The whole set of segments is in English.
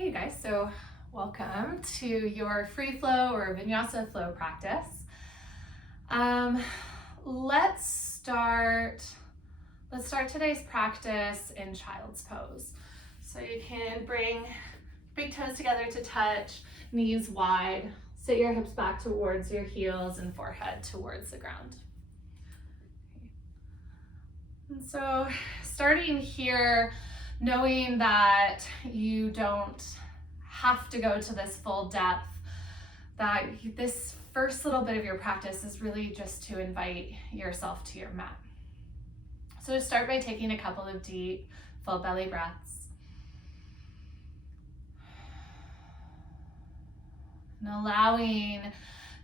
Hey you guys, so welcome to your free flow or Vinyasa Flow practice. Let's start today's practice in child's pose. So you can bring big toes together to touch, knees wide, sit your hips back towards your heels and forehead towards the ground. And so starting here, knowing that you don't have to go to this full depth, that this first little bit of your practice is really just to invite yourself to your mat. So start by taking a couple of deep, full belly breaths. And allowing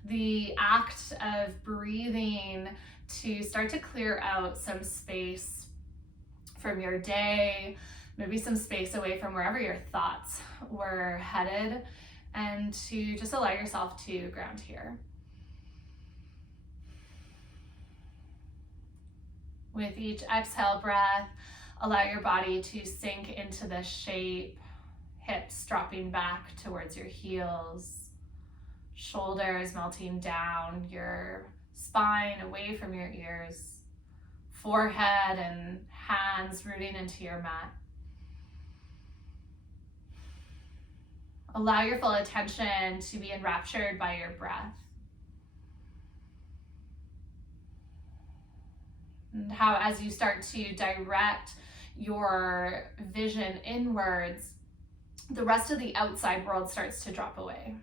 the act of breathing to start to clear out some space from your day, maybe some space away from wherever your thoughts were headed, and to just allow yourself to ground here. With each exhale breath, allow your body to sink into this shape, hips dropping back towards your heels, shoulders melting down your spine away from your ears, forehead and hands rooting into your mat. Allow your full attention to be enraptured by your breath. And how as you start to direct your vision inwards, the rest of the outside world starts to drop away.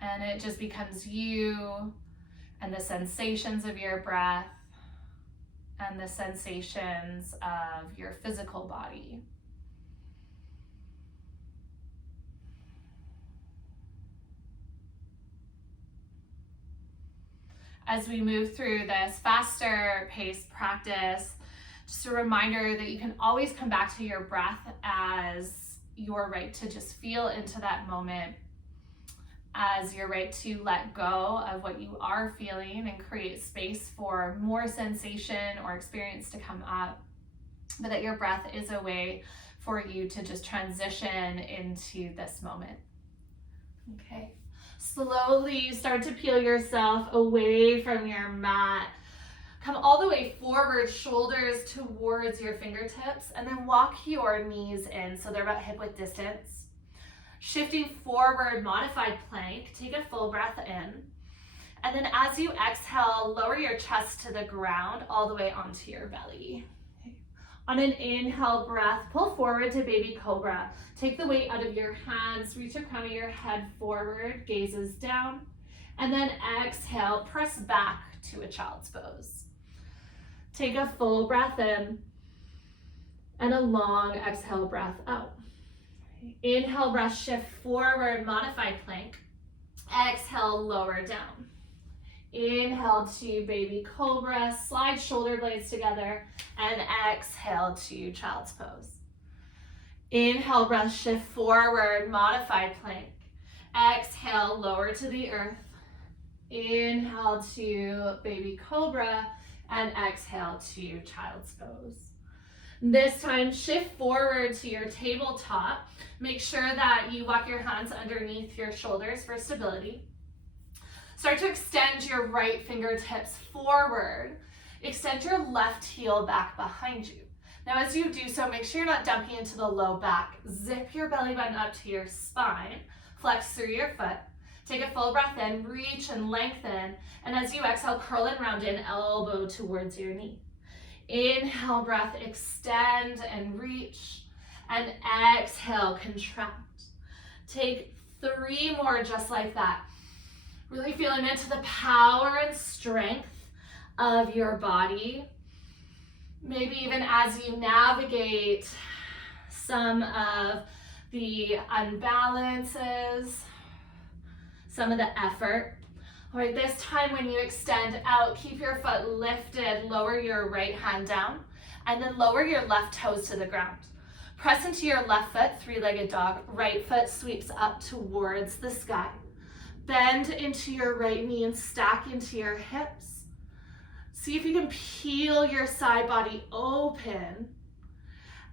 And it just becomes you and the sensations of your breath and the sensations of your physical body. As we move through this faster paced practice, just a reminder that you can always come back to your breath as your right to just feel into that moment, as your right to let go of what you are feeling and create space for more sensation or experience to come up, but that your breath is a way for you to just transition into this moment. Okay. Slowly start to peel yourself away from your mat. Come all the way forward, shoulders towards your fingertips, and then walk your knees in so they're about hip width distance. Shifting forward, modified plank, take a full breath in. And then as you exhale, lower your chest to the ground all the way onto your belly. On an inhale breath, pull forward to baby cobra. Take the weight out of your hands, reach the crown of your head forward, gazes down. And then exhale, press back to a child's pose. Take a full breath in and a long exhale breath out. Inhale, breath, shift forward, modified plank. Exhale, lower down. Inhale to baby cobra, slide shoulder blades together, and exhale to child's pose. Inhale, breath, shift forward, modified plank. Exhale, lower to the earth. Inhale to baby cobra, and exhale to child's pose. This time, shift forward to your tabletop. Make sure that you walk your hands underneath your shoulders for stability. Start to extend your right fingertips forward. Extend your left heel back behind you. Now, as you do so, make sure you're not dumping into the low back. Zip your belly button up to your spine. Flex through your foot. Take a full breath in, reach and lengthen. And as you exhale, curl and round in, elbow towards your knee. Inhale, breath, extend and reach. And exhale, contract. Take 3 more just like that. Really feeling into the power and strength of your body. Maybe even as you navigate some of the unbalances, some of the effort. All right, this time when you extend out, keep your foot lifted, lower your right hand down, and then lower your left toes to the ground. Press into your left foot, 3-legged dog. Right foot sweeps up towards the sky. Bend into your right knee and stack into your hips. See if you can peel your side body open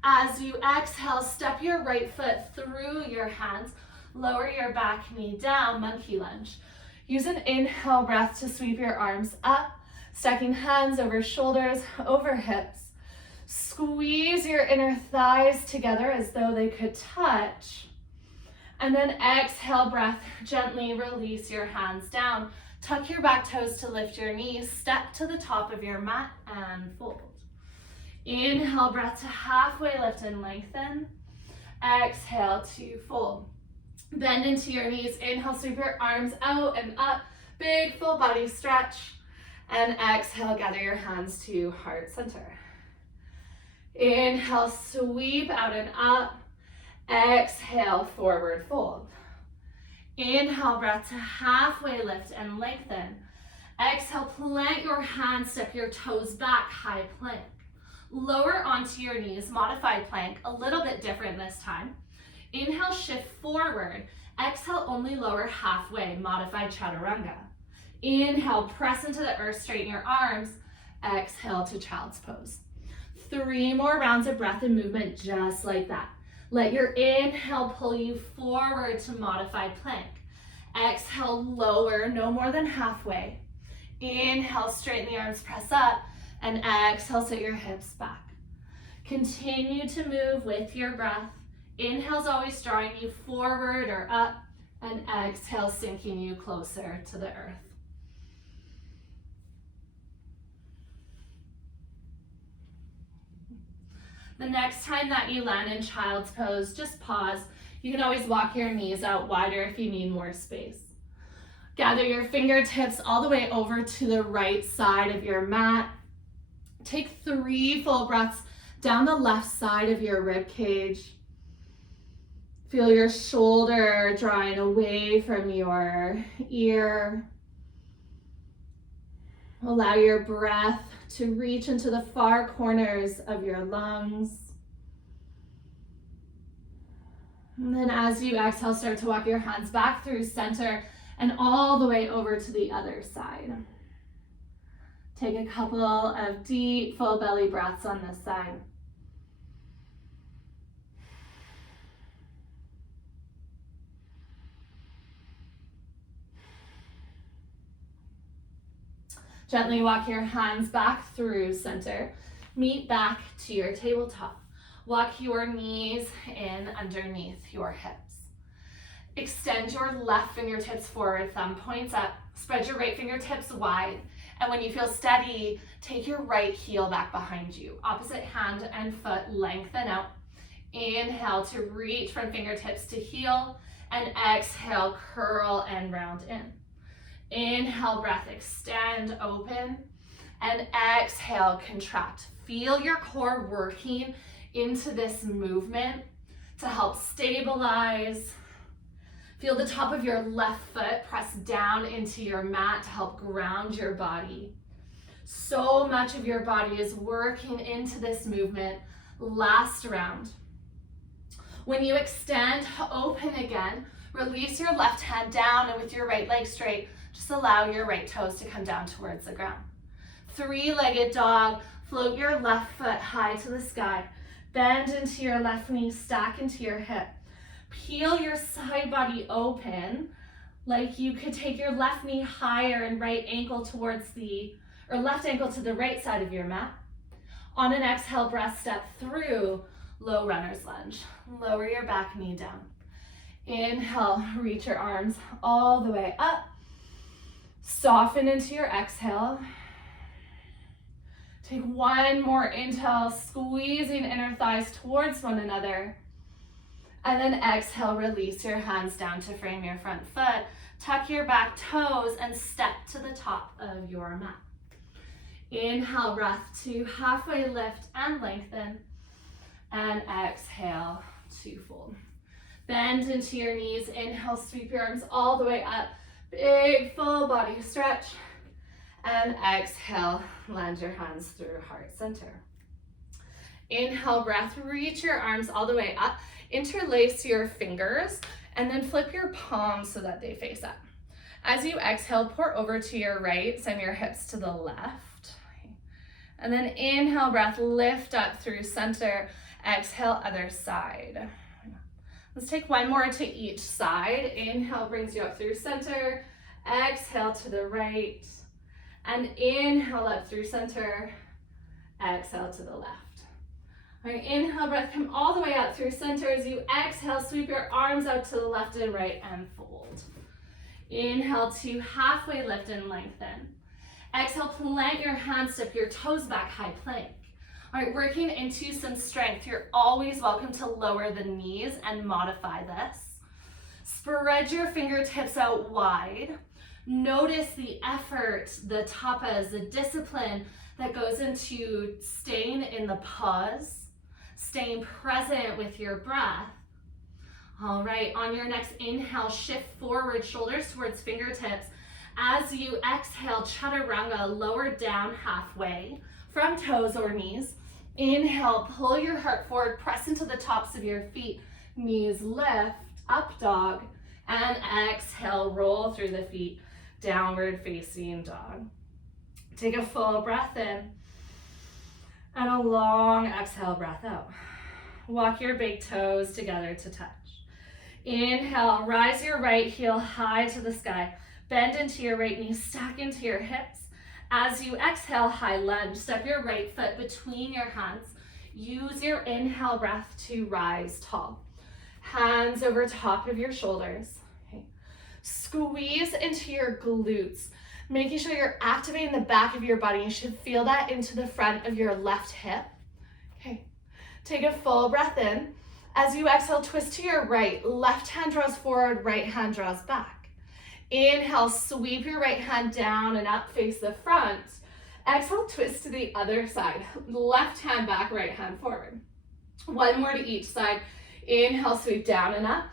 As you exhale, step your right foot through your hands. Lower your back knee down, monkey lunge. Use an inhale breath to sweep your arms up, stacking hands over shoulders, over hips. Squeeze your inner thighs together as though they could touch. And then exhale breath, gently release your hands down. Tuck your back toes to lift your knees, step to the top of your mat and fold. Inhale breath to halfway lift and lengthen. Exhale to fold. Bend into your knees, inhale, sweep your arms out and up, big full body stretch. And exhale, gather your hands to heart center. Inhale, sweep out and up. Exhale, forward fold. Inhale, breath to halfway lift and lengthen. Exhale, plant your hands, step your toes back, high plank. Lower onto your knees, modified plank, a little bit different this time. Inhale, shift forward. Exhale, only lower halfway, modified chaturanga. Inhale, press into the earth, straighten your arms. Exhale to child's pose. 3 more rounds of breath and movement just like that. Let your inhale pull you forward to modified plank. Exhale, lower, no more than halfway. Inhale, straighten the arms, press up, and exhale, sit your hips back. Continue to move with your breath. Inhale's always drawing you forward or up, and exhale, sinking you closer to the earth. The next time that you land in child's pose, just pause. You can always walk your knees out wider if you need more space. Gather your fingertips all the way over to the right side of your mat. Take 3 full breaths down the left side of your rib cage. Feel your shoulder drawing away from your ear. Allow your breath to reach into the far corners of your lungs. And then as you exhale, start to walk your hands back through center and all the way over to the other side. Take a couple of deep, full belly breaths on this side. Gently walk your hands back through center. Meet back to your tabletop. Walk your knees in underneath your hips. Extend your left fingertips forward, thumb points up. Spread your right fingertips wide. And when you feel steady, take your right heel back behind you. Opposite hand and foot lengthen out. Inhale to reach from fingertips to heel. And exhale, curl and round in. Inhale, breath, extend, open, and exhale, contract. Feel your core working into this movement to help stabilize. Feel the top of your left foot press down into your mat to help ground your body. So much of your body is working into this movement. Last round. When you extend, open again, release your left hand down, and with your right leg straight, just allow your right toes to come down towards the ground. 3-legged dog, float your left foot high to the sky. Bend into your left knee, stack into your hip. Peel your side body open, like you could take your left knee higher and right ankle towards left ankle to the right side of your mat. On an exhale, breath step through, low runner's lunge. Lower your back knee down. Inhale, reach your arms all the way up. Soften into your exhale. Take 1 more inhale, squeezing inner thighs towards one another. And then exhale, release your hands down to frame your front foot. Tuck your back toes and step to the top of your mat. Inhale, breath to halfway lift and lengthen. And exhale to fold. Bend into your knees. Inhale, sweep your arms all the way up. Big full body stretch. And exhale, land your hands through heart center. Inhale, breath, reach your arms all the way up. Interlace your fingers and then flip your palms so that they face up. As you exhale, pour over to your right, send your hips to the left. And then inhale, breath, lift up through center. Exhale, other side. Let's take one more to each side. Inhale brings you up through center. Exhale to the right. And inhale up through center. Exhale to the left. All right, inhale, breath, come all the way out through center. As you exhale, sweep your arms out to the left and right and fold. Inhale to halfway lift and lengthen. Exhale, plant your hands, step your toes back, high plank. All right, working into some strength. You're always welcome to lower the knees and modify this. Spread your fingertips out wide. Notice the effort, the tapas, the discipline that goes into staying in the pause, staying present with your breath. All right, on your next inhale, shift forward, shoulders towards fingertips. As you exhale, chaturanga, lower down halfway from toes or knees. Inhale, pull your heart forward, press into the tops of your feet, knees lift, up dog, and exhale, roll through the feet, downward facing dog. Take a full breath in, and a long exhale, breath out. Walk your big toes together to touch. Inhale, rise your right heel high to the sky. Bend into your right knee, stack into your hips. As you exhale, high lunge. Step your right foot between your hands. Use your inhale breath to rise tall. Hands over top of your shoulders. Okay. Squeeze into your glutes, making sure you're activating the back of your body. You should feel that into the front of your left hip. Okay. Take a full breath in. As you exhale, twist to your right. Left hand draws forward, right hand draws back. Inhale, sweep your right hand down and up, face the front. Exhale, twist to the other side. Left hand back, right hand forward. One more to each side. Inhale, sweep down and up.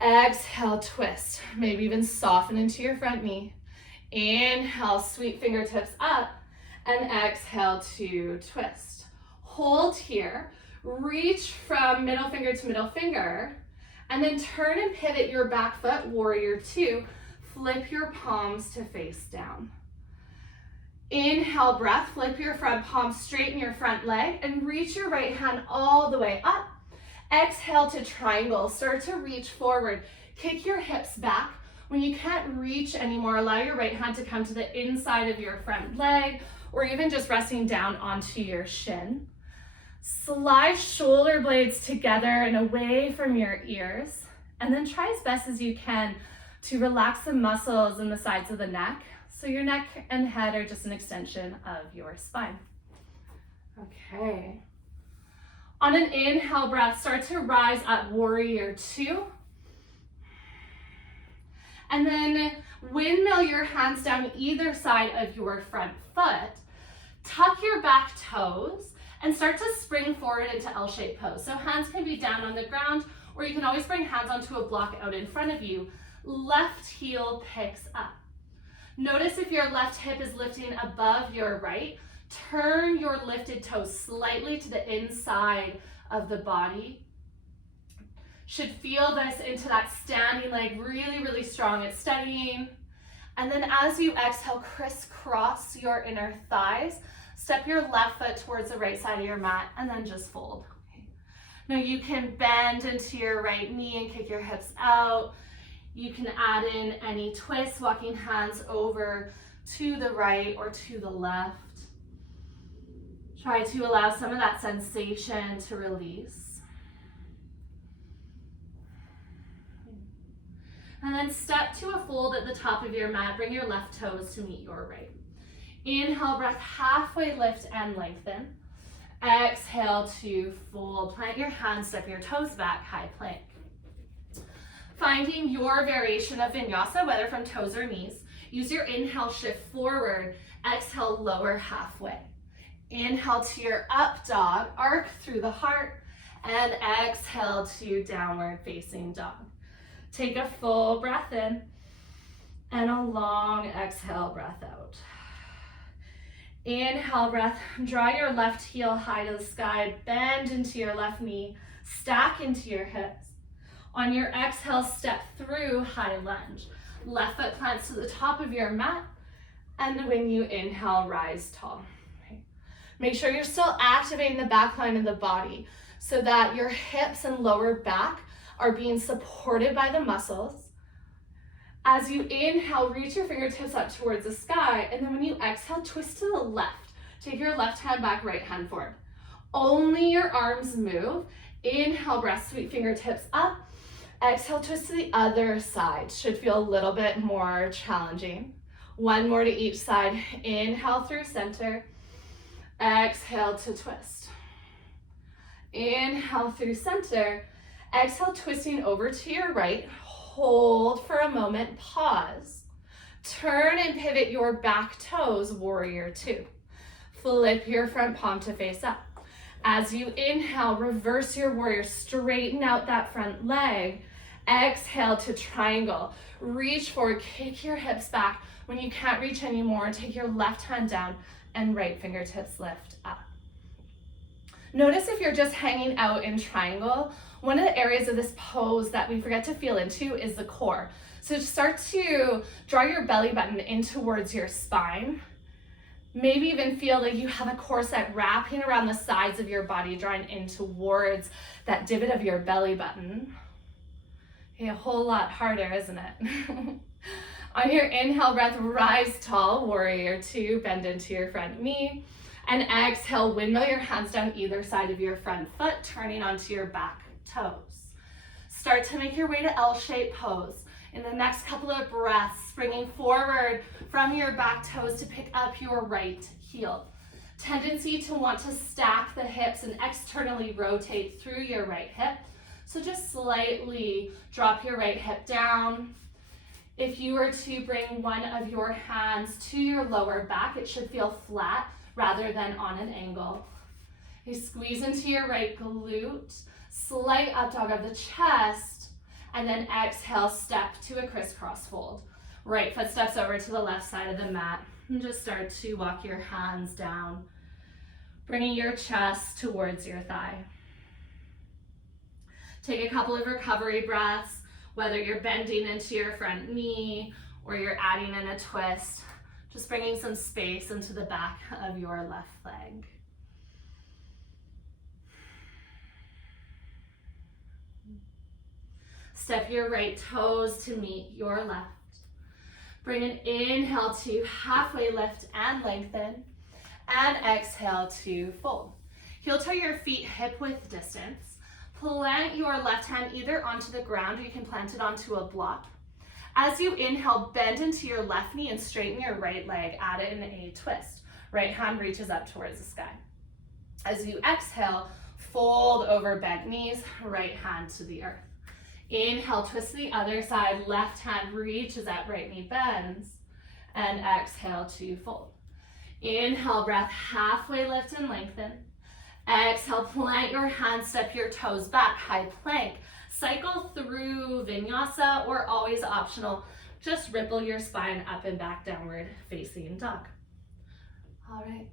Exhale, twist. Maybe even soften into your front knee. Inhale, sweep fingertips up. And exhale to twist. Hold here. Reach from middle finger to middle finger, and then turn and pivot your back foot, warrior two. Flip your palms to face down. Inhale, breath, flip your front palm, straighten your front leg, and reach your right hand all the way up. Exhale to triangle, start to reach forward. Kick your hips back. When you can't reach anymore, allow your right hand to come to the inside of your front leg, or even just resting down onto your shin. Slide shoulder blades together and away from your ears, and then try as best as you can to relax the muscles in the sides of the neck, so your neck and head are just an extension of your spine. Okay. On an inhale breath, start to rise up, warrior two. And then windmill your hands down either side of your front foot. Tuck your back toes and start to spring forward into L-shaped pose. So hands can be down on the ground, or you can always bring hands onto a block out in front of you. Left heel picks up. Notice if your left hip is lifting above your right, turn your lifted toes slightly to the inside of the body. Should feel this into that standing leg, really, really strong at steadying. And then as you exhale, crisscross your inner thighs. Step your left foot towards the right side of your mat and then just fold. Okay. Now you can bend into your right knee and kick your hips out. You can add in any twists, walking hands over to the right or to the left. Try to allow some of that sensation to release. And then step to a fold at the top of your mat. Bring your left toes to meet your right. Inhale, breath, halfway lift and lengthen. Exhale to fold. Plant your hands, step your toes back, high plank. Finding your variation of vinyasa, whether from toes or knees. Use your inhale, shift forward. Exhale, lower halfway. Inhale to your up dog, arc through the heart, and exhale to downward facing dog. Take a full breath in and a long exhale, breath out. Inhale, breath, draw your left heel high to the sky, bend into your left knee, stack into your hips. On your exhale, step through high lunge. Left foot plants to the top of your mat, and when you inhale, rise tall. Okay. Make sure you're still activating the back line of the body. so that your hips and lower back are being supported by the muscles. As you inhale, reach your fingertips up towards the sky, and then when you exhale, twist to the left. Take your left hand back, right hand forward. Only your arms move. Inhale, breath, sweep fingertips up. Exhale, twist to the other side. Should feel a little bit more challenging. One more to each side. Inhale through center. Exhale to twist. Inhale through center. Exhale, twisting over to your right. Hold for a moment, pause. Turn and pivot your back toes, warrior two. Flip your front palm to face up. As you inhale, reverse your warrior, straighten out that front leg. Exhale to triangle. Reach forward, kick your hips back. When you can't reach anymore, take your left hand down and right fingertips lift up. Notice if you're just hanging out in triangle, one of the areas of this pose that we forget to feel into is the core. So start to draw your belly button in towards your spine. Maybe even feel like you have a corset wrapping around the sides of your body, drawing in towards that divot of your belly button. Okay, a whole lot harder, isn't it? On your inhale breath, rise tall, warrior two, bend into your front knee. And exhale, windmill your hands down either side of your front foot, turning onto your back toes. Start to make your way to L-shaped pose. In the next couple of breaths, springing forward from your back toes to pick up your right heel. Tendency to want to stack the hips and externally rotate through your right hip. So just slightly drop your right hip down. If you were to bring one of your hands to your lower back, it should feel flat rather than on an angle. You squeeze into your right glute, slight up dog of the chest, and then exhale, step to a crisscross fold. Right foot steps over to the left side of the mat, and just start to walk your hands down, bringing your chest towards your thigh. Take a couple of recovery breaths, whether you're bending into your front knee or you're adding in a twist, just bringing some space into the back of your left leg. Step your right toes to meet your left. Bring an inhale to halfway lift and lengthen, and exhale to fold. Heel toe your feet hip width distance. Plant your left hand either onto the ground or you can plant it onto a block. As you inhale, bend into your left knee and straighten your right leg. Add in a twist. Right hand reaches up towards the sky. As you exhale, fold over bent knees, right hand to the earth. Inhale, twist to the other side. Left hand reaches up, right knee bends. And exhale to fold. Inhale, breath, halfway lift and lengthen. Exhale, plant your hands, step your toes back, high plank. Cycle through Vinyasa, or always optional, just ripple your spine up and back, downward facing dog. All right,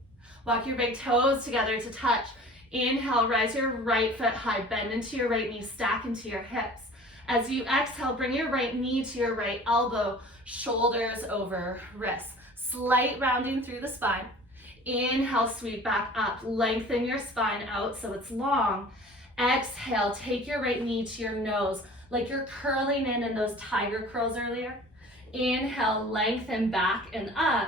walk your big toes together to touch. Inhale, rise your right foot high, bend into your right knee, stack into your hips. As you exhale, bring your right knee to your right elbow, shoulders over wrists. Slight rounding through the spine. Inhale, sweep back up, lengthen your spine out so it's long. Exhale, take your right knee to your nose, like you're curling in those tiger curls earlier. Inhale, lengthen back and up.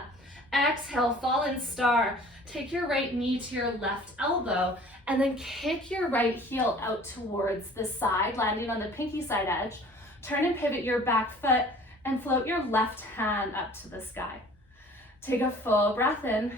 Exhale, fallen star. Take your right knee to your left elbow, and then kick your right heel out towards the side, landing on the pinky side edge. Turn and pivot your back foot and float your left hand up to the sky. Take a full breath in.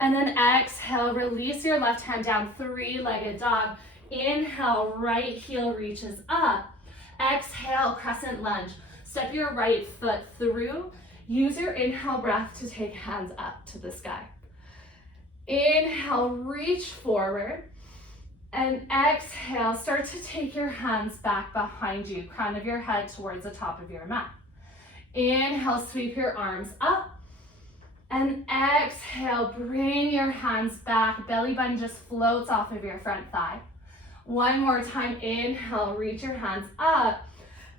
And then exhale, release your left hand down, three-legged dog. Inhale, right heel reaches up. Exhale, crescent lunge. Step your right foot through. Use your inhale breath to take hands up to the sky. Inhale, reach forward. And exhale, start to take your hands back behind you, crown of your head towards the top of your mat. Inhale, sweep your arms up. And exhale, bring your hands back. Belly button just floats off of your front thigh. One more time, inhale, reach your hands up.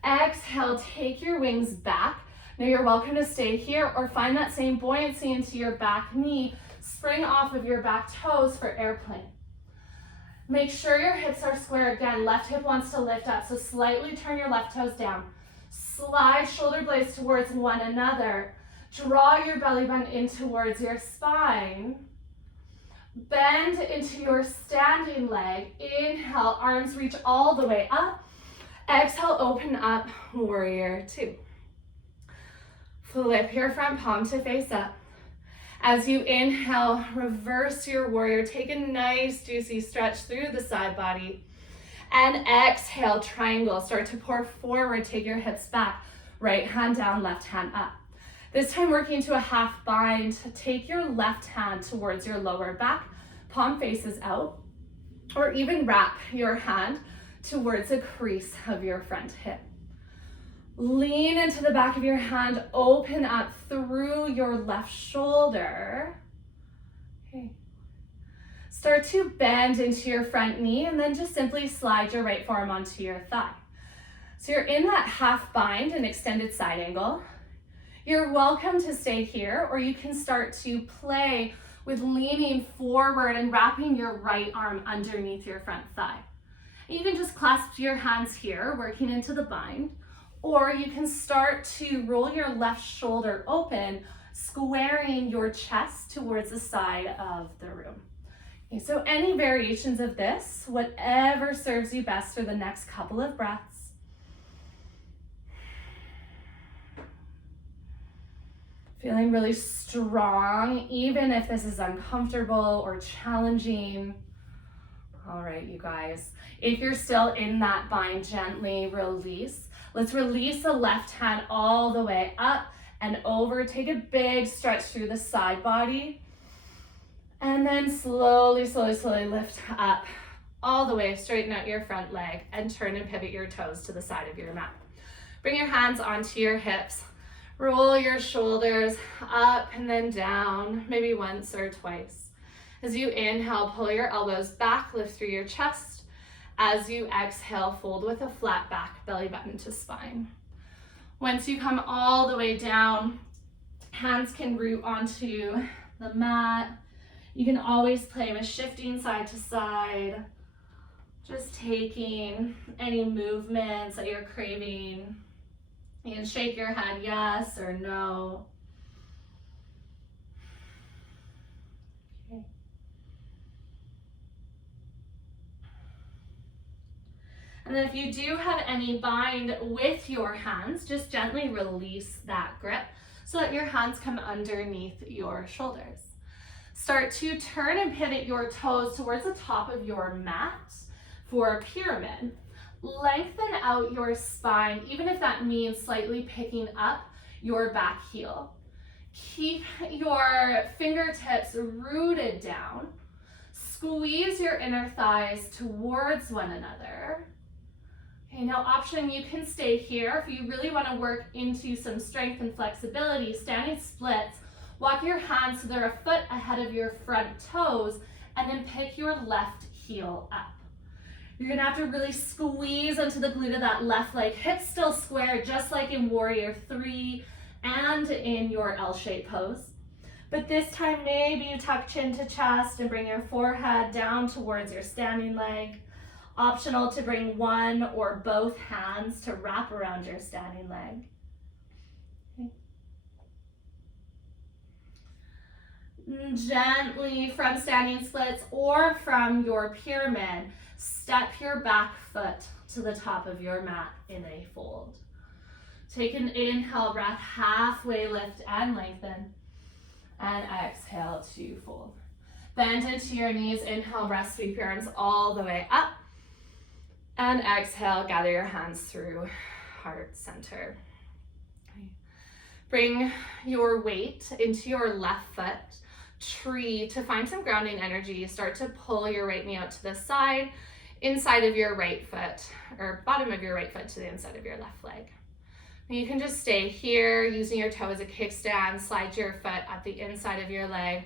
Exhale, take your wings back. Now you're welcome to stay here or find that same buoyancy into your back knee. Spring off of your back toes for airplane. Make sure your hips are square again. Left hip wants to lift up, so slightly turn your left toes down. Slide shoulder blades towards one another. Draw your belly button in towards your spine. Bend into your standing leg. Inhale, arms reach all the way up. Exhale, open up, warrior two. Flip your front palm to face up. As you inhale, reverse your warrior. Take a nice juicy stretch through the side body. And exhale, triangle. Start to pour forward, take your hips back. Right hand down, left hand up. This time working to a half bind. Take your left hand towards your lower back, palm faces out, or even wrap your hand towards the crease of your front hip. Lean into the back of your hand, open up through your left shoulder. Okay. Start to bend into your front knee and then just simply slide your right forearm onto your thigh. So you're in that half bind and extended side angle. You're welcome to stay here, or you can start to play with leaning forward and wrapping your right arm underneath your front thigh. And you can just clasp your hands here, working into the bind, or you can start to roll your left shoulder open, squaring your chest towards the side of the room. Okay, so any variations of this, whatever serves you best for the next couple of breaths. Feeling really strong, even if this is uncomfortable or challenging. All right, you guys, if you're still in that bind, gently release. Let's release the left hand all the way up and over. Take a big stretch through the side body. And then slowly, slowly, slowly lift up all the way. Straighten out your front leg and turn and pivot your toes to the side of your mat. Bring your hands onto your hips. Roll your shoulders up and then down, maybe once or twice. As you inhale, pull your elbows back, lift through your chest. As you exhale, fold with a flat back, belly button to spine. Once you come all the way down, hands can root onto the mat. You can always play with shifting side to side, just taking any movements that you're craving. You can shake your head yes or no. Okay. And then if you do have any bind with your hands, just gently release that grip so that your hands come underneath your shoulders. Start to turn and pivot your toes towards the top of your mat for a pyramid. Lengthen out your spine, even if that means slightly picking up your back heel. Keep your fingertips rooted down. Squeeze your inner thighs towards one another. Okay, now option, you can stay here. If you really want to work into some strength and flexibility, standing splits, walk your hands so they're a foot ahead of your front toes, and then pick your left heel up. You're gonna have to really squeeze into the glute of that left leg. Hips still square, just like in warrior three and in your L-shaped pose. But this time, maybe you tuck chin to chest and bring your forehead down towards your standing leg. Optional to bring one or both hands to wrap around your standing leg. Okay. Gently from standing splits or from your pyramid, step your back foot to the top of your mat in a fold. Take an inhale breath, halfway lift and lengthen. And exhale to fold. Bend into your knees, inhale, breath, sweep your arms all the way up. And exhale, gather your hands through heart center. Okay. Bring your weight into your left foot. Tree to find some grounding energy. Start to pull your right knee out to the side, inside of your right foot, or bottom of your right foot to the inside of your left leg. And you can just stay here using your toe as a kickstand, slide your foot at the inside of your leg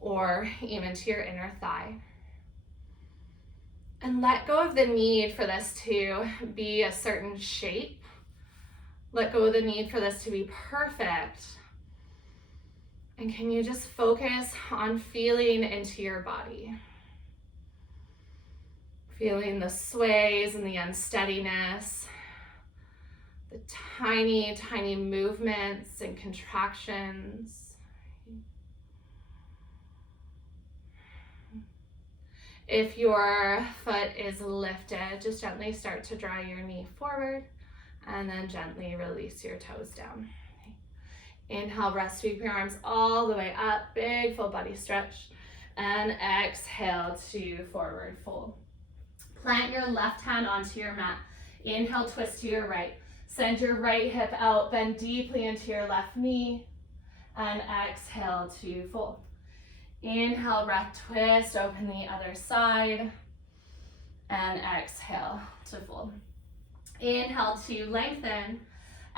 or even to your inner thigh. And let go of the need for this to be a certain shape. Let go of the need for this to be perfect. And can you just focus on feeling into your body? Feeling the sways and the unsteadiness, the tiny, tiny movements and contractions. If your foot is lifted, just gently start to draw your knee forward and then gently release your toes down. Inhale, breath, sweep your arms all the way up, big full body stretch, and exhale to forward fold. Plant your left hand onto your mat. Inhale, twist to your right. Send your right hip out, bend deeply into your left knee, and exhale to fold. Inhale, breath, twist, open the other side, and exhale to fold. Inhale to lengthen.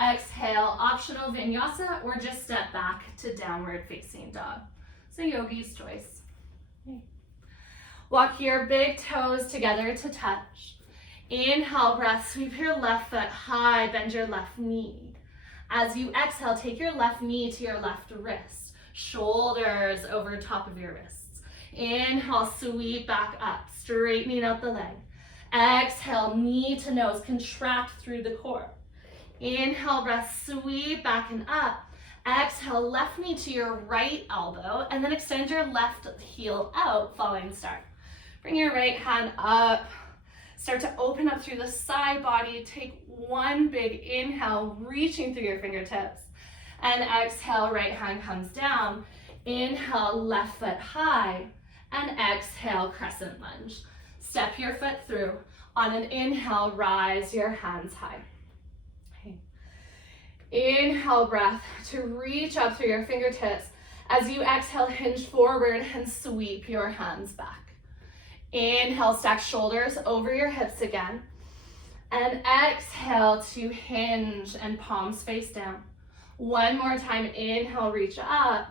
Exhale, optional vinyasa, or just step back to downward facing dog. So yogi's choice. Okay. Walk your big toes together to touch. Inhale, breath, sweep your left foot high, bend your left knee. As you exhale, take your left knee to your left wrist, shoulders over top of your wrists. Inhale, sweep back up, straightening out the leg. Exhale, knee to nose, contract through the core. Inhale, breath, sweep back and up. Exhale, left knee to your right elbow, and then extend your left heel out, falling star. Bring your right hand up. Start to open up through the side body. Take one big inhale, reaching through your fingertips. And exhale, right hand comes down. Inhale, left foot high. And exhale, crescent lunge. Step your foot through. On an inhale, rise your hands high. Inhale, breath to reach up through your fingertips. As you exhale, hinge forward and sweep your hands back. Inhale, stack shoulders over your hips again. And exhale to hinge and palms face down. One more time, inhale, reach up.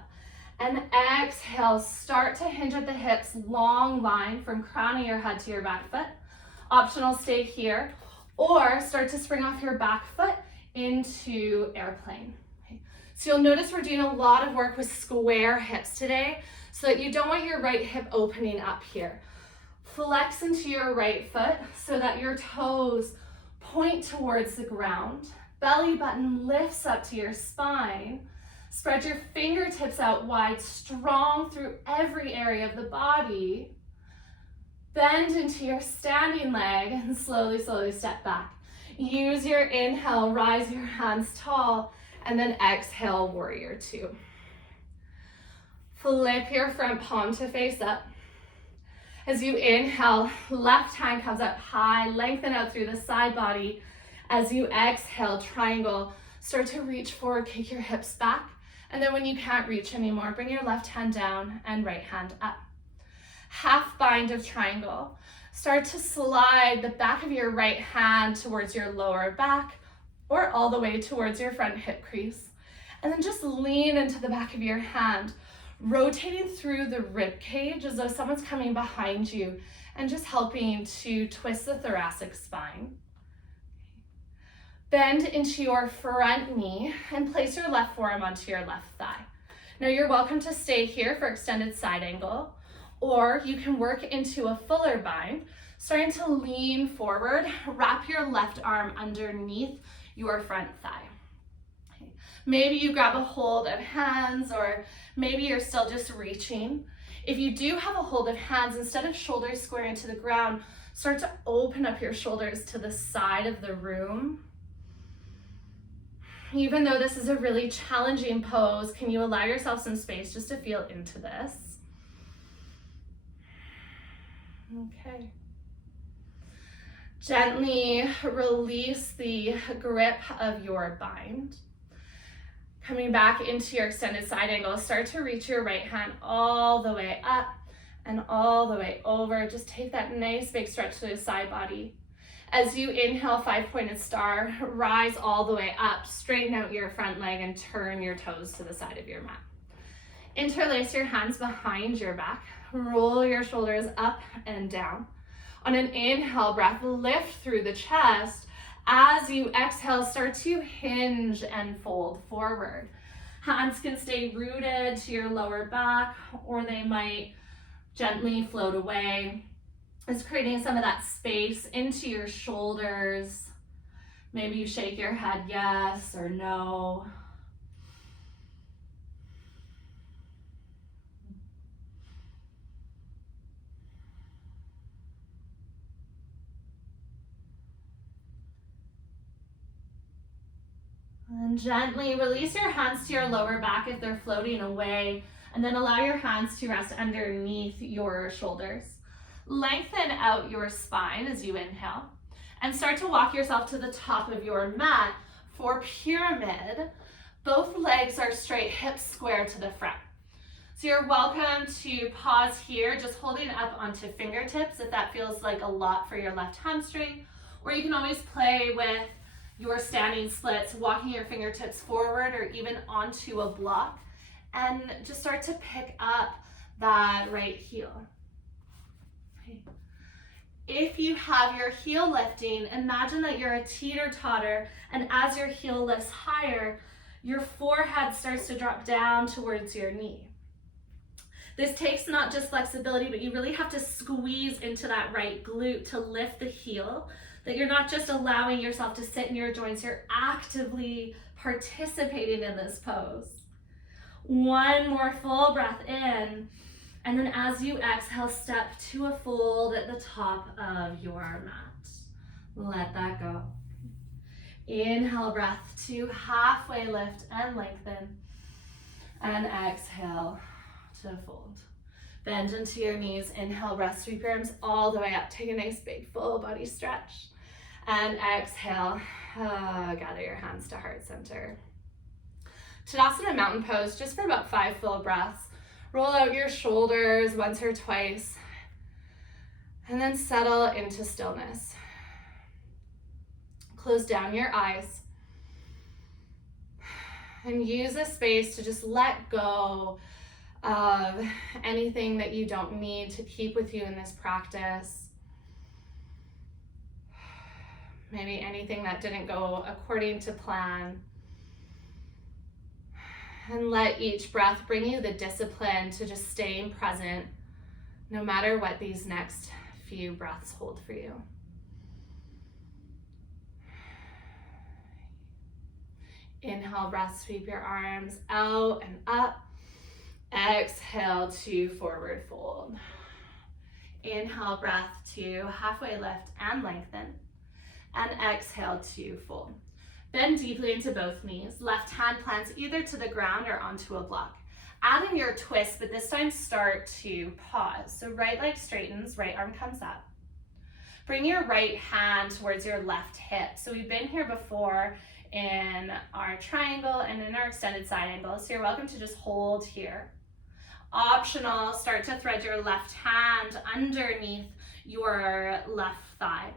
And exhale, start to hinge at the hips, long line from crown of your head to your back foot. Optional, stay here. Or start to spring off your back foot into airplane. Okay. So you'll notice we're doing a lot of work with square hips today, so that you don't want your right hip opening up here. Flex into your right foot so that your toes point towards the ground. Belly button lifts up to your spine. Spread your fingertips out wide, strong through every area of the body. Bend into your standing leg and slowly, slowly step back. Use your inhale, rise your hands tall, and then exhale, warrior two. Flip your front palm to face up. As you inhale, left hand comes up high, lengthen out through the side body. As you exhale, triangle, start to reach forward, kick your hips back. And then when you can't reach anymore, bring your left hand down and right hand up. Half bind of triangle. Start to slide the back of your right hand towards your lower back or all the way towards your front hip crease. And then just lean into the back of your hand, rotating through the rib cage as though someone's coming behind you and just helping to twist the thoracic spine. Bend into your front knee and place your left forearm onto your left thigh. Now you're welcome to stay here for extended side angle, or you can work into a fuller bind, starting to lean forward, wrap your left arm underneath your front thigh. Okay. Maybe you grab a hold of hands, or maybe you're still just reaching. If you do have a hold of hands, instead of shoulders squaring to the ground, start to open up your shoulders to the side of the room. Even though this is a really challenging pose, can you allow yourself some space just to feel into this? Okay. Gently release the grip of your bind. Coming back into your extended side angle, start to reach your right hand all the way up and all the way over. Just take that nice big stretch to the side body. As you inhale, 5-pointed star, rise all the way up, straighten out your front leg and turn your toes to the side of your mat. Interlace your hands behind your back. Roll your shoulders up and down. On an inhale breath, lift through the chest. As you exhale, start to hinge and fold forward. Hands can stay rooted to your lower back, or they might gently float away. is creating some of that space into your shoulders. Maybe you shake your head yes or no. And gently release your hands to your lower back if they're floating away, and then allow your hands to rest underneath your shoulders. Lengthen out your spine as you inhale, and start to walk yourself to the top of your mat for pyramid. Both legs are straight, hips square to the front. So you're welcome to pause here, just holding up onto fingertips if that feels like a lot for your left hamstring, or you can always play with your standing splits, walking your fingertips forward or even onto a block, and just start to pick up that right heel. Okay. If you have your heel lifting, imagine that you're a teeter-totter, and as your heel lifts higher, your forehead starts to drop down towards your knee. This takes not just flexibility, but you really have to squeeze into that right glute to lift the heel, that you're not just allowing yourself to sit in your joints, you're actively participating in this pose. One more full breath in, and then as you exhale, step to a fold at the top of your mat. Let that go. Inhale, breath to halfway lift and lengthen, and exhale to fold. Bend into your knees, inhale, breath, sweep your arms all the way up. Take a nice big full body stretch. And exhale, gather your hands to heart center. Tadasana mountain pose, just for about 5 full breaths. Roll out your shoulders once or twice, and then settle into stillness. Close down your eyes, and use this space to just let go of anything that you don't need to keep with you in this practice. Maybe anything that didn't go according to plan. And let each breath bring you the discipline to just staying present, no matter what these next few breaths hold for you. Inhale, breath, sweep your arms out and up. Exhale to forward fold. Inhale, breath to halfway lift and lengthen. And exhale to fold. Bend deeply into both knees. Left hand plants either to the ground or onto a block. Add in your twist, but this time start to pause. So right leg straightens, right arm comes up. Bring your right hand towards your left hip. So we've been here before in our triangle and in our extended side angle. So you're welcome to just hold here. Optional, start to thread your left hand underneath your left thigh.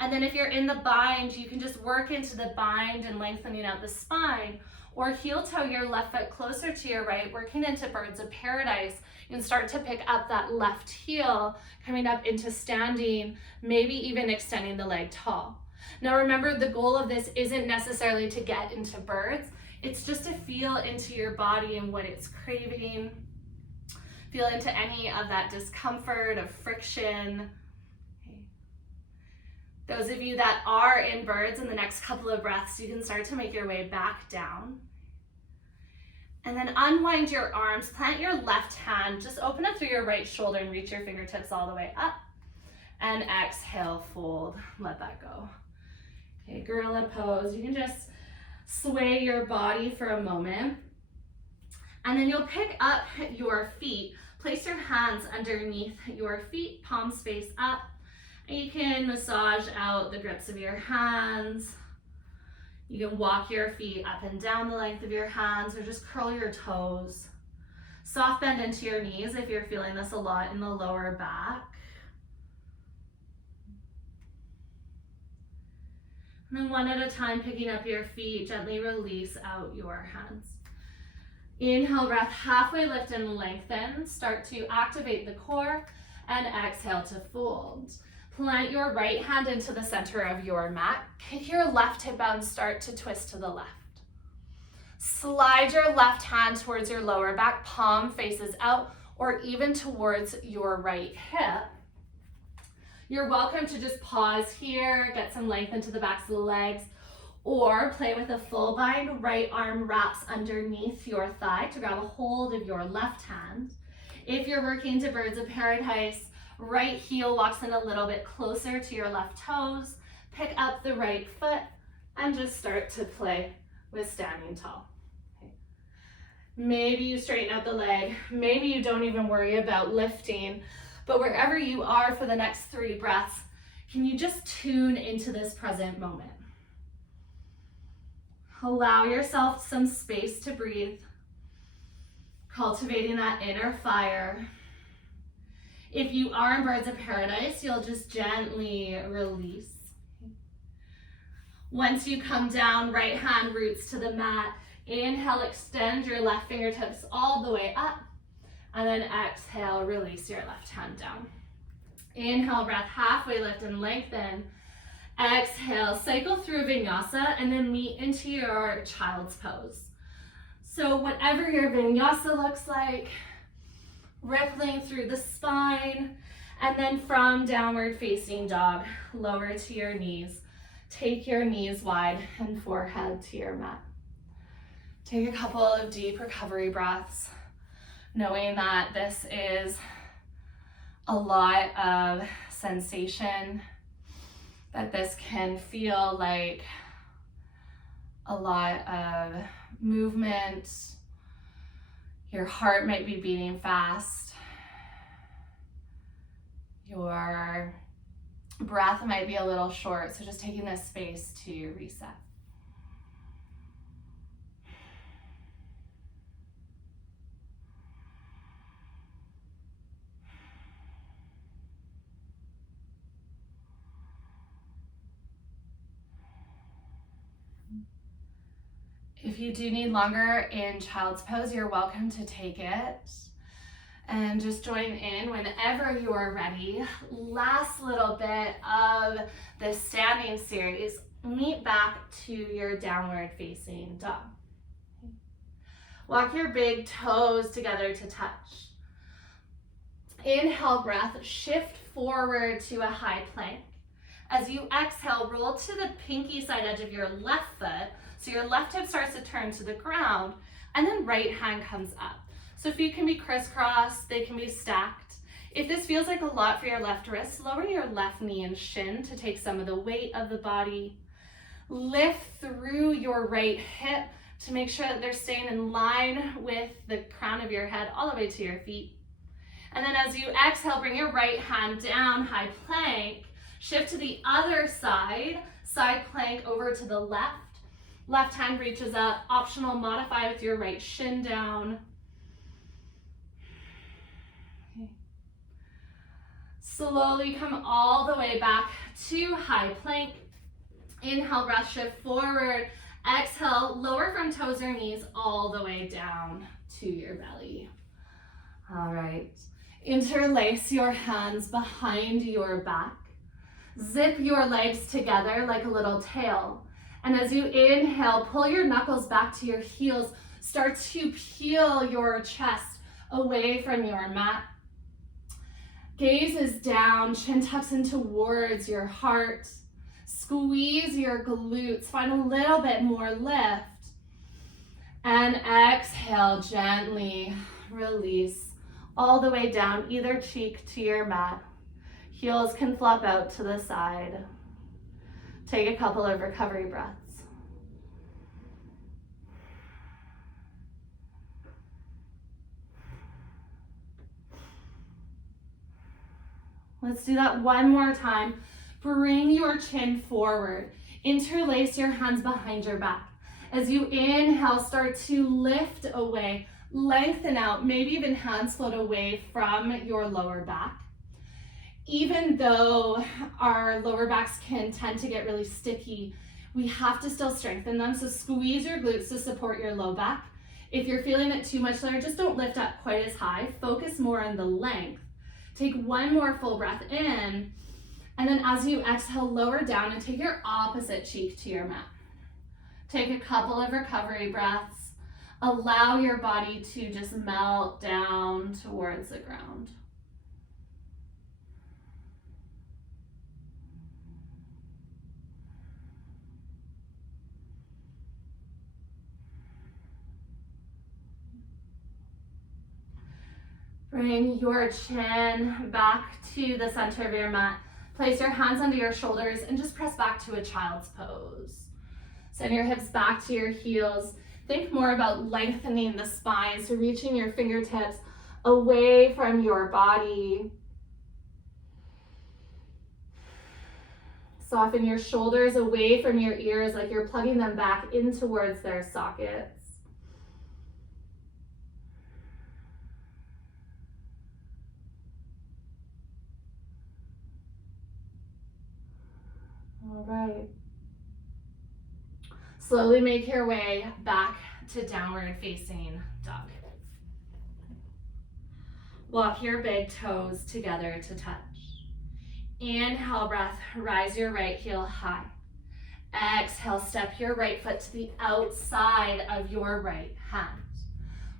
And then if you're in the bind, you can just work into the bind and lengthening out the spine, or heel toe your left foot closer to your right, working into birds of paradise. You can start to pick up that left heel, coming up into standing, maybe even extending the leg tall. Now remember, the goal of this isn't necessarily to get into birds, it's just to feel into your body and what it's craving. Feel into any of that discomfort, of friction. Those of you that are in birds, in the next couple of breaths, you can start to make your way back down. And then unwind your arms, plant your left hand, just open up through your right shoulder and reach your fingertips all the way up. And exhale, fold, let that go. Okay, gorilla pose. You can just sway your body for a moment. And then you'll pick up your feet, place your hands underneath your feet, palms face up. And you can massage out the grips of your hands. You can walk your feet up and down the length of your hands, or just curl your toes. Soft bend into your knees if you're feeling this a lot in the lower back. And then one at a time, picking up your feet, gently release out your hands. Inhale, breath, halfway lift and lengthen. Start to activate the core, and exhale to fold. Plant your right hand into the center of your mat. Kick your left hip out and start to twist to the left. Slide your left hand towards your lower back, palm faces out, or even towards your right hip. You're welcome to just pause here, get some length into the backs of the legs, or play with a full bind. Right arm wraps underneath your thigh to grab a hold of your left hand. If you're working to birds of paradise, right heel walks in a little bit closer to your left toes. Pick up the right foot and just start to play with standing tall. Okay. Maybe you straighten out the leg. Maybe you don't even worry about lifting, but wherever you are for the next 3 breaths, can you just tune into this present moment? Allow yourself some space to breathe, cultivating that inner fire. If you are in birds of paradise, you'll just gently release. Once you come down, right hand roots to the mat. Inhale, extend your left fingertips all the way up. And then exhale, release your left hand down. Inhale, breath, halfway lift and lengthen. Exhale, cycle through Vinyasa and then meet into your child's pose. So whatever your Vinyasa looks like, rippling through the spine, and then from downward facing dog, lower to your knees. Take your knees wide and forehead to your mat. Take a couple of deep recovery breaths, knowing that this is a lot of sensation, that this can feel like a lot of movement. Your heart might be beating fast. Your breath might be a little short, so just taking this space to reset. If you do need longer in child's pose, you're welcome to take it. And just join in whenever you are ready. Last little bit of this standing series, meet back to your downward facing dog. Walk your big toes together to touch. Inhale, breath, shift forward to a high plank. As you exhale, roll to the pinky side edge of your left foot, so your left hip starts to turn to the ground, and then right hand comes up. So feet can be crisscrossed, they can be stacked. If this feels like a lot for your left wrist, lower your left knee and shin to take some of the weight of the body. Lift through your right hip to make sure that they're staying in line with the crown of your head all the way to your feet. And then as you exhale, bring your right hand down, high plank, shift to the other side, side plank over to the left. Left hand reaches up, optional modify with your right shin down. Okay. Slowly come all the way back to high plank. Inhale, breath, shift forward. Exhale, lower from toes or knees all the way down to your belly. All right. Interlace your hands behind your back. Zip your legs together like a little tail. And as you inhale, pull your knuckles back to your heels. Start to peel your chest away from your mat. Gaze is down, chin tucks in towards your heart. Squeeze your glutes, find a little bit more lift. And exhale, gently release all the way down either cheek to your mat. Heels can flop out to the side. Take a couple of recovery breaths. Let's do that one more time. Bring your chin forward. Interlace your hands behind your back. As you inhale, start to lift away, lengthen out, maybe even hands float away from your lower back. Even though our lower backs can tend to get really sticky, we have to still strengthen them. So squeeze your glutes to support your low back. If you're feeling it too much there, just don't lift up quite as high. Focus more on the length. Take one more full breath in. And then as you exhale, lower down and take your opposite cheek to your mat. Take a couple of recovery breaths. Allow your body to just melt down towards the ground. Bring your chin back to the center of your mat. Place your hands under your shoulders and just press back to a child's pose. Send your hips back to your heels. Think more about lengthening the spine, so reaching your fingertips away from your body. Soften your shoulders away from your ears like you're plugging them back in towards their sockets. All right. Slowly make your way back to downward facing dog. Walk your big toes together to touch. Inhale, breath, rise your right heel high. Exhale, step your right foot to the outside of your right hand.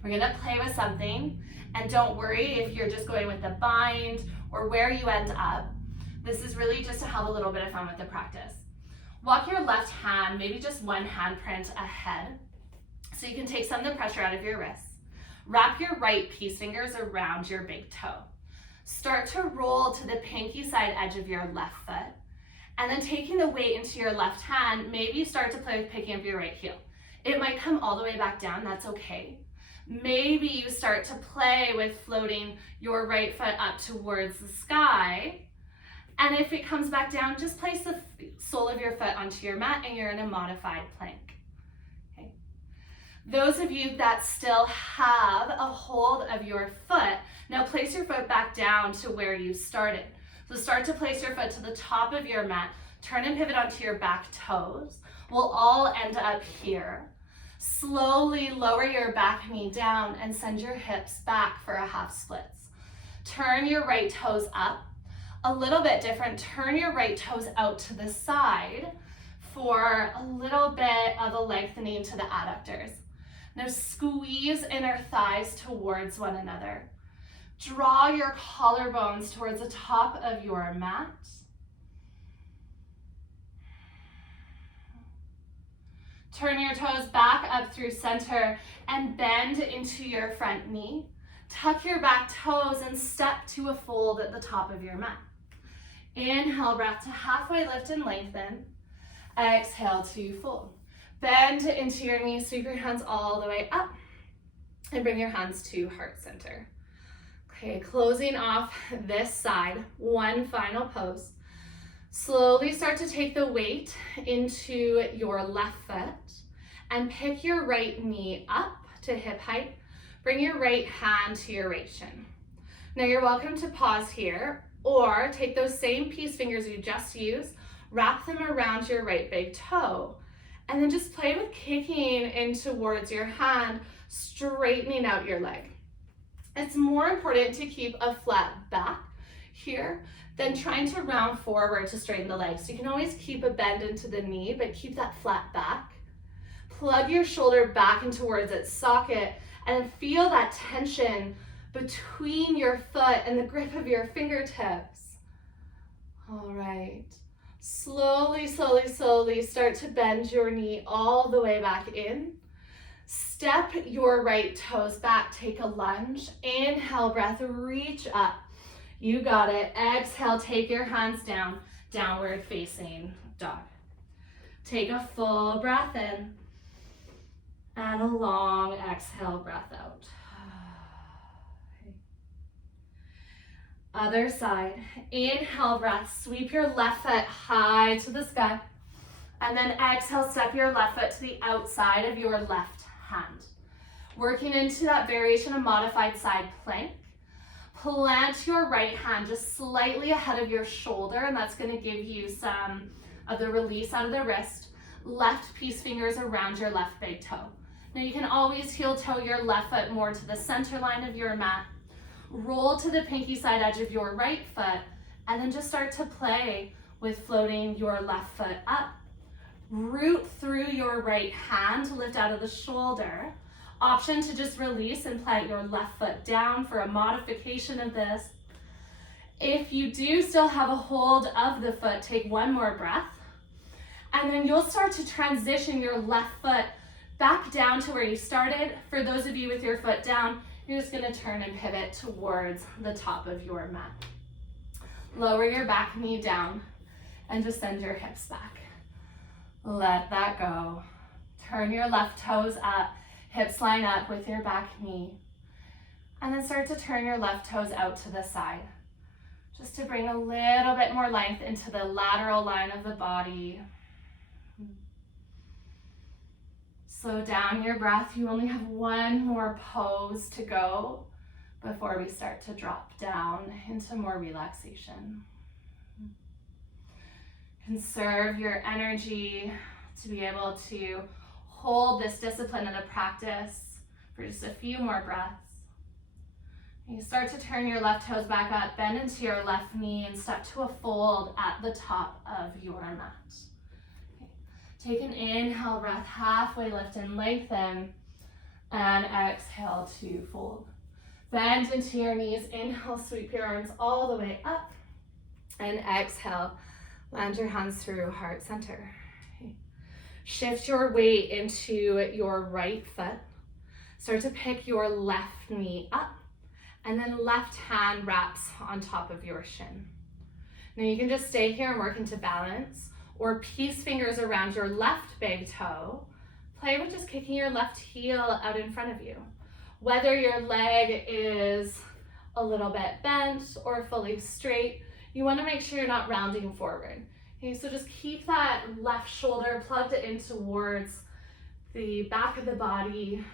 We're gonna play with something, and don't worry if you're just going with the bind or where you end up. This is really just to have a little bit of fun with the practice. Walk your left hand, maybe just one handprint ahead, so you can take some of the pressure out of your wrists. Wrap your right peace fingers around your big toe. Start to roll to the pinky side edge of your left foot, and then taking the weight into your left hand, maybe you start to play with picking up your right heel. It might come all the way back down, that's okay. Maybe you start to play with floating your right foot up towards the sky, and if it comes back down, just place the sole of your foot onto your mat and you're in a modified plank. Okay. Those of you that still have a hold of your foot, now place your foot back down to where you started. So start to place your foot to the top of your mat, turn and pivot onto your back toes. We'll all end up here. Slowly lower your back knee down and send your hips back for a half splits. Turn your right toes up. A little bit different, turn your right toes out to the side for a little bit of a lengthening to the adductors. Now squeeze inner thighs towards one another. Draw your collarbones towards the top of your mat. Turn your toes back up through center and bend into your front knee. Tuck your back toes and step to a fold at the top of your mat. Inhale, breath to halfway lift and lengthen. Exhale to fold. Bend into your knees, sweep your hands all the way up and bring your hands to heart center. Okay, closing off this side, one final pose. Slowly start to take the weight into your left foot and pick your right knee up to hip height. Bring your right hand to your right shin. Now you're welcome to pause here, or take those same peace fingers you just used, wrap them around your right big toe, and then just play with kicking in towards your hand, straightening out your leg. It's more important to keep a flat back here than trying to round forward to straighten the leg. So you can always keep a bend into the knee, but keep that flat back. Plug your shoulder back in towards its socket and feel that tension between your foot and the grip of your fingertips. All right. Slowly, slowly, slowly start to bend your knee all the way back in. Step your right toes back, take a lunge. Inhale, breath, reach up. You got it. Exhale, take your hands down, downward facing dog. Take a full breath in and a long exhale, breath out. Other side. Inhale, breath, sweep your left foot high to the sky. And then exhale, step your left foot to the outside of your left hand. Working into that variation of modified side plank. Plant your right hand just slightly ahead of your shoulder, and that's going to give you some of the release out of the wrist. Left peace fingers around your left big toe. Now you can always heel toe your left foot more to the center line of your mat. Roll to the pinky side edge of your right foot, and then just start to play with floating your left foot up. Root through your right hand to lift out of the shoulder. Option to just release and plant your left foot down for a modification of this. If you do still have a hold of the foot, take one more breath. And then you'll start to transition your left foot back down to where you started. For those of you with your foot down, You're just gonna turn and pivot towards the top of your mat. Lower your back knee down and just send your hips back. Let that go. Turn your left toes up, hips line up with your back knee. And then start to turn your left toes out to the side, just to bring a little bit more length into the lateral line of the body. Slow down your breath. You only have one more pose to go before we start to drop down into more relaxation. Conserve your energy to be able to hold this discipline and a practice for just a few more breaths. You start to turn your left toes back up, bend into your left knee, and step to a fold at the top of your mat. Okay. Take an inhale breath, halfway lift and lengthen, and exhale to fold. Bend into your knees, inhale, sweep your arms all the way up, and exhale, land your hands through heart center. Okay. Shift your weight into your right foot. Start to pick your left knee up, and then left hand wraps on top of your shin. Now you can just stay here and work into balance, or piece fingers around your left big toe. Play with just kicking your left heel out in front of you. Whether your leg is a little bit bent or fully straight, you want to make sure you're not rounding forward. Okay, so just keep that left shoulder plugged in towards the back of the body,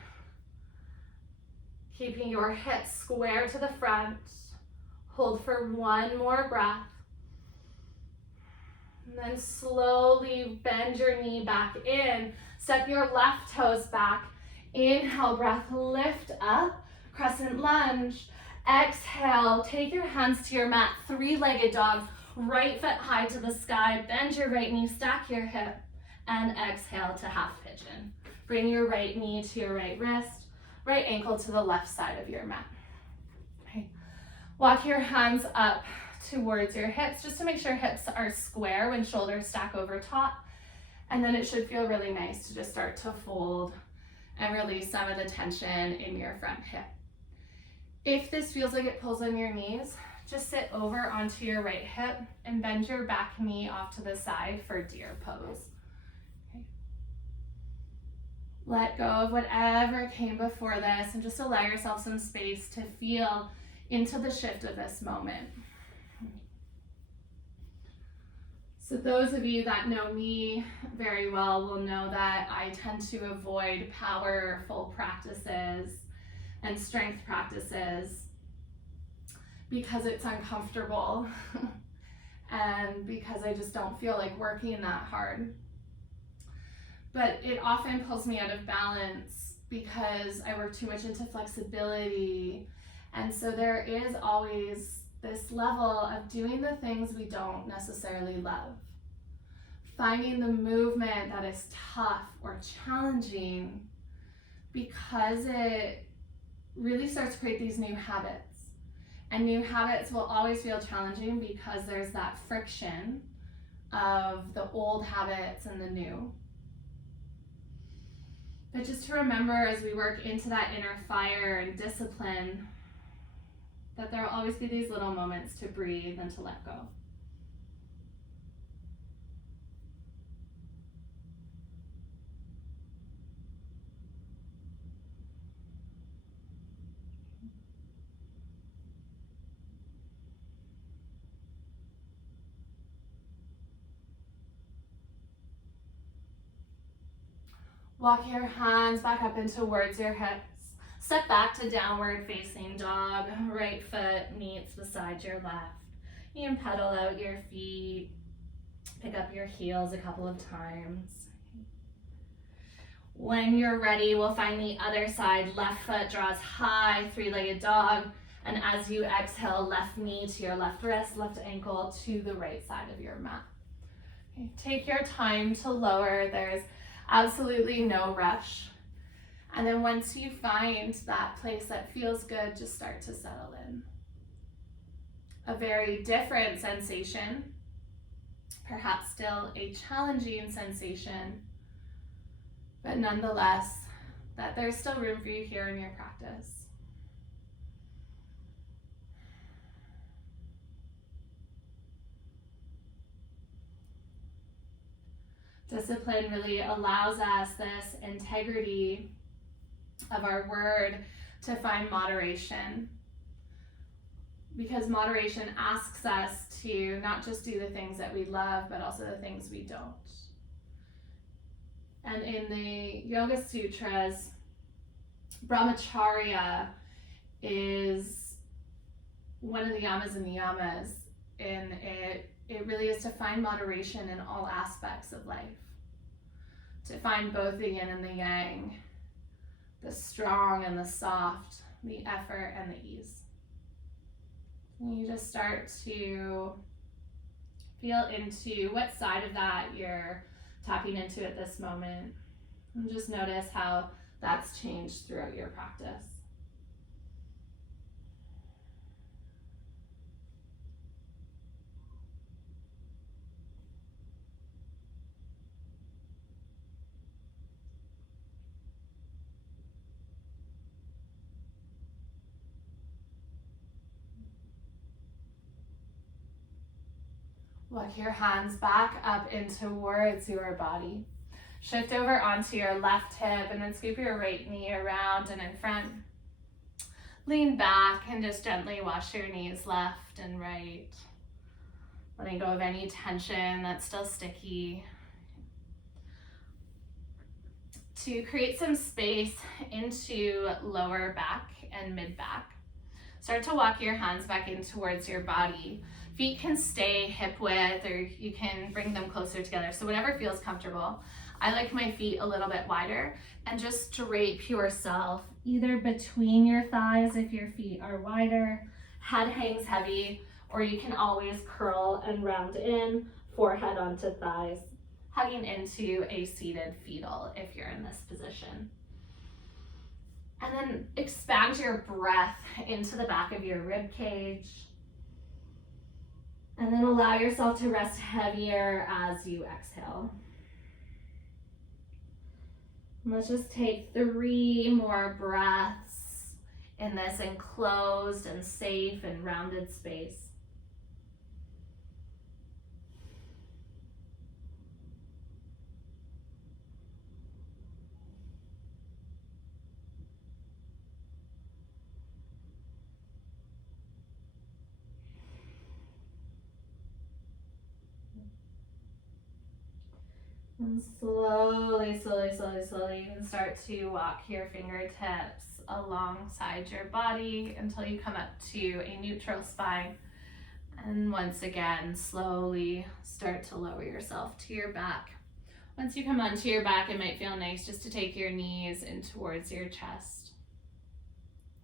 keeping your hips square to the front. Hold for one more breath. And then slowly bend your knee back in. Step your left toes back. Inhale, breath, lift up, crescent lunge. Exhale, take your hands to your mat, three-legged dog, right foot high to the sky. Bend your right knee, stack your hip, and exhale to half pigeon. Bring your right knee to your right wrist. Right ankle to the left side of your mat. Okay. Walk your hands up towards your hips, just to make sure hips are square when shoulders stack over top. And then it should feel really nice to just start to fold and release some of the tension in your front hip. If this feels like it pulls on your knees, just sit over onto your right hip and bend your back knee off to the side for deer pose. Let go of whatever came before this and just allow yourself some space to feel into the shift of this moment. So those of you that know me very well will know that I tend to avoid powerful practices and strength practices because it's uncomfortable and because I just don't feel like working that hard. But it often pulls me out of balance because I work too much into flexibility. And so there is always this level of doing the things we don't necessarily love. Finding the movement that is tough or challenging because it really starts to create these new habits. And new habits will always feel challenging because there's that friction of the old habits and the new. But just to remember as we work into that inner fire and discipline, that there will always be these little moments to breathe and to let go. Walk your hands back up and towards your hips. Step back to downward facing dog. Right foot meets beside your left. You can pedal out your feet. Pick up your heels a couple of times. When you're ready, we'll find the other side. Left foot draws high, three-legged dog. And as you exhale, left knee to your left wrist, left ankle to the right side of your mat. Okay, take your time to lower. There's absolutely no rush. And then once you find that place that feels good, just start to settle in. A very different sensation, perhaps still a challenging sensation, but nonetheless, that there's still room for you here in your practice. Discipline really allows us this integrity of our word to find moderation, because moderation asks us to not just do the things that we love, but also the things we don't. And in the Yoga Sutras, brahmacharya is one of the yamas and niyamas, and it really is to find moderation in all aspects of life, to find both the yin and the yang, the strong and the soft, the effort and the ease. And you just start to feel into what side of that you're tapping into at this moment, and just notice how that's changed throughout your practice. Walk your hands back up in towards your body. Shift over onto your left hip and then scoop your right knee around and in front. Lean back and just gently wash your knees left and right. Letting go of any tension that's still sticky. To create some space into lower back and mid back, start to walk your hands back in towards your body. Feet can stay hip width, or you can bring them closer together, so whatever feels comfortable. I like my feet a little bit wider, and just drape yourself either between your thighs if your feet are wider, head hangs heavy, or you can always curl and round in, forehead onto thighs, hugging into a seated fetal if you're in this position. And then expand your breath into the back of your rib cage. And then allow yourself to rest heavier as you exhale. And let's just take 3 more breaths in this enclosed and safe and rounded space. And slowly, you can start to walk your fingertips alongside your body until you come up to a neutral spine. And once again, slowly start to lower yourself to your back. Once you come onto your back, it might feel nice just to take your knees in towards your chest.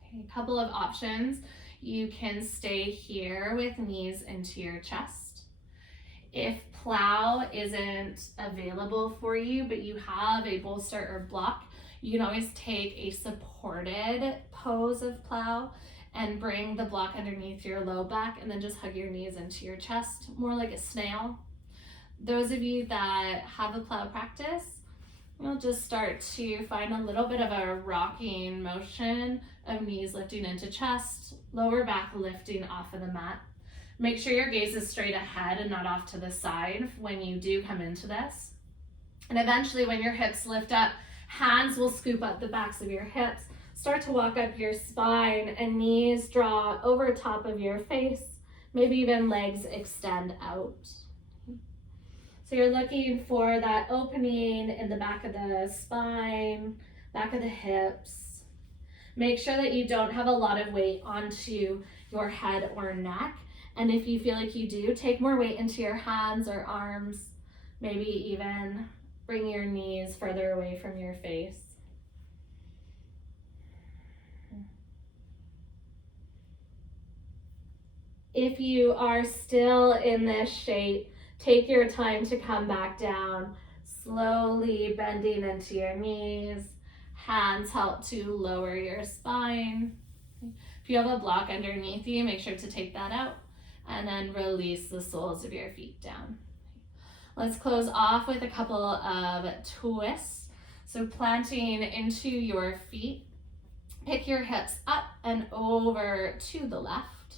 Okay, a couple of options. You can stay here with knees into your chest. If plow isn't available for you, but you have a bolster or block, you can always take a supported pose of plow and bring the block underneath your low back and then just hug your knees into your chest, more like a snail. Those of you that have a plow practice, you'll just start to find a little bit of a rocking motion of knees lifting into chest, lower back lifting off of the mat. Make sure your gaze is straight ahead and not off to the side when you do come into this. And eventually when your hips lift up, hands will scoop up the backs of your hips. Start to walk up your spine and knees draw over top of your face. Maybe even legs extend out. So you're looking for that opening in the back of the spine, back of the hips. Make sure that you don't have a lot of weight onto your head or neck. And if you feel like you do, take more weight into your hands or arms, maybe even bring your knees further away from your face. If you are still in this shape, take your time to come back down, slowly bending into your knees. Hands help to lower your spine. If you have a block underneath you, make sure to take that out. And then release the soles of your feet down. Let's close off with a couple of twists. So planting into your feet, pick your hips up and over to the left.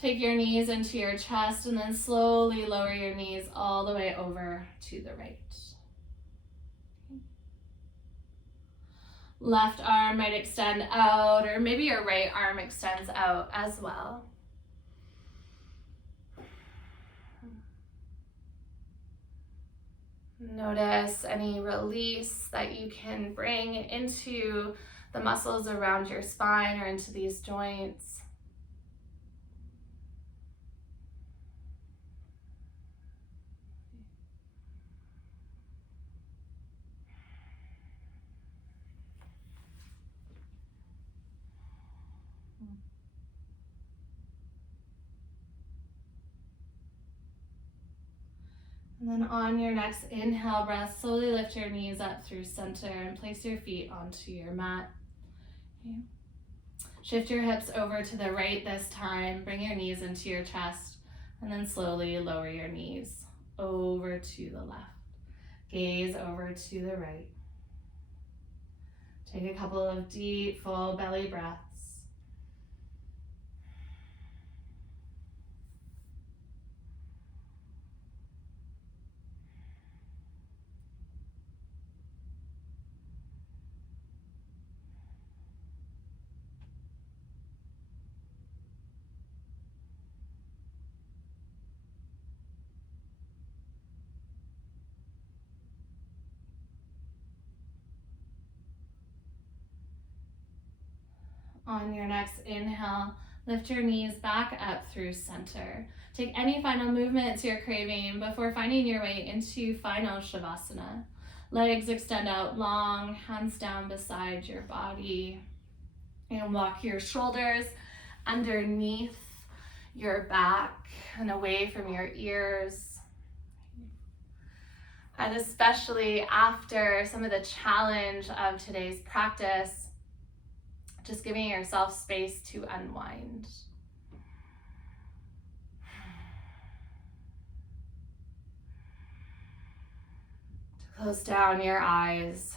Take your knees into your chest and then slowly lower your knees all the way over to the right. Left arm might extend out, or maybe your right arm extends out as well. Notice any release that you can bring into the muscles around your spine or into these joints. And then on your next inhale breath, slowly lift your knees up through center and place your feet onto your mat. Okay. Shift your hips over to the right this time. Bring your knees into your chest, and then slowly lower your knees over to the left. Gaze over to the right. Take a couple of deep, full belly breaths. On your next inhale, lift your knees back up through center. Take any final movements you're craving before finding your way into final Shavasana. Legs extend out long, hands down beside your body. And walk your shoulders underneath your back and away from your ears. And especially after some of the challenge of today's practice, just giving yourself space to unwind. To close down your eyes.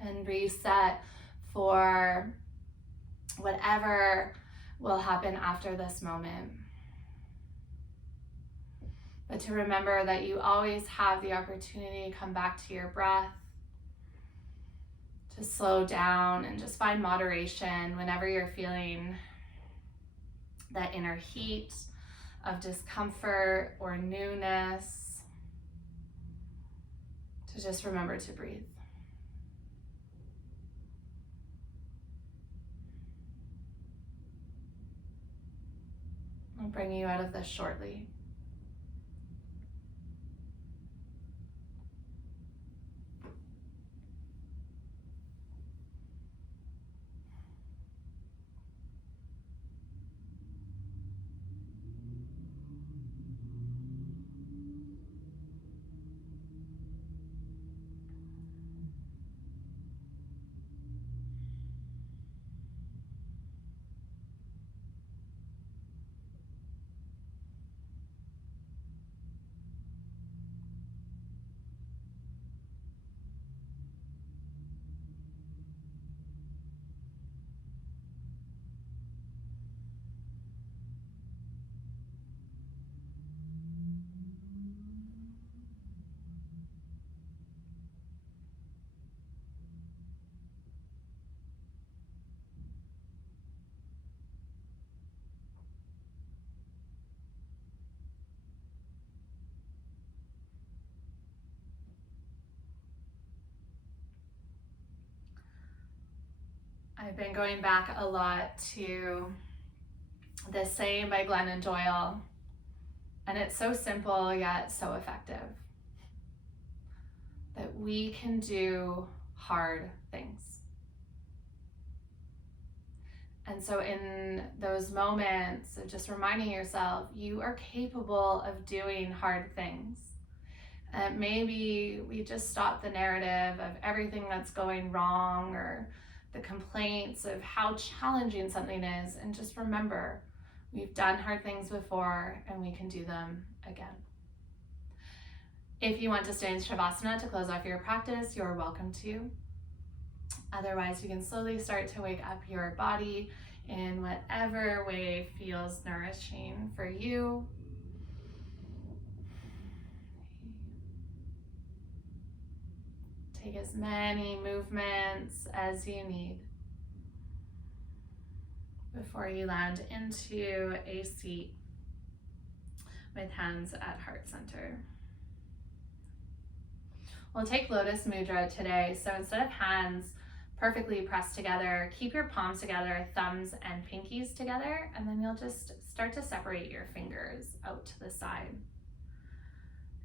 And reset for whatever will happen after this moment. But to remember that you always have the opportunity to come back to your breath, to slow down and just find moderation whenever you're feeling that inner heat of discomfort or newness. To just remember to breathe. I'll bring you out of this shortly. I've been going back a lot to The Same by Glennon Doyle, and it's so simple yet so effective. That we can do hard things. And so in those moments of just reminding yourself, you are capable of doing hard things. And maybe we just stop the narrative of everything that's going wrong or the complaints of how challenging something is, and just remember, we've done hard things before and we can do them again. If you want to stay in Shavasana to close off your practice, you're welcome to. Otherwise, you can slowly start to wake up your body in whatever way feels nourishing for you. Take as many movements as you need before you land into a seat with hands at heart center. We'll take Lotus Mudra today. So instead of hands perfectly pressed together, keep your palms together, thumbs and pinkies together, and then you'll just start to separate your fingers out to the side.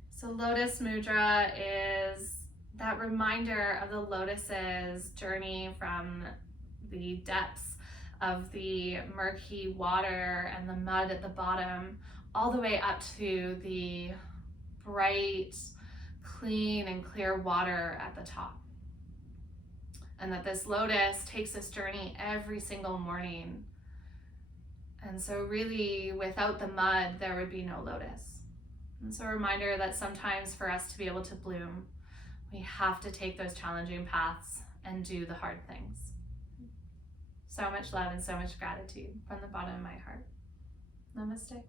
So Lotus Mudra is that reminder of the lotus's journey from the depths of the murky water and the mud at the bottom, all the way up to the bright, clean and clear water at the top. And that this lotus takes this journey every single morning. And so really, without the mud, there would be no lotus. And so a reminder that sometimes for us to be able to bloom, we have to take those challenging paths and do the hard things. So much love and so much gratitude from the bottom of my heart. Namaste.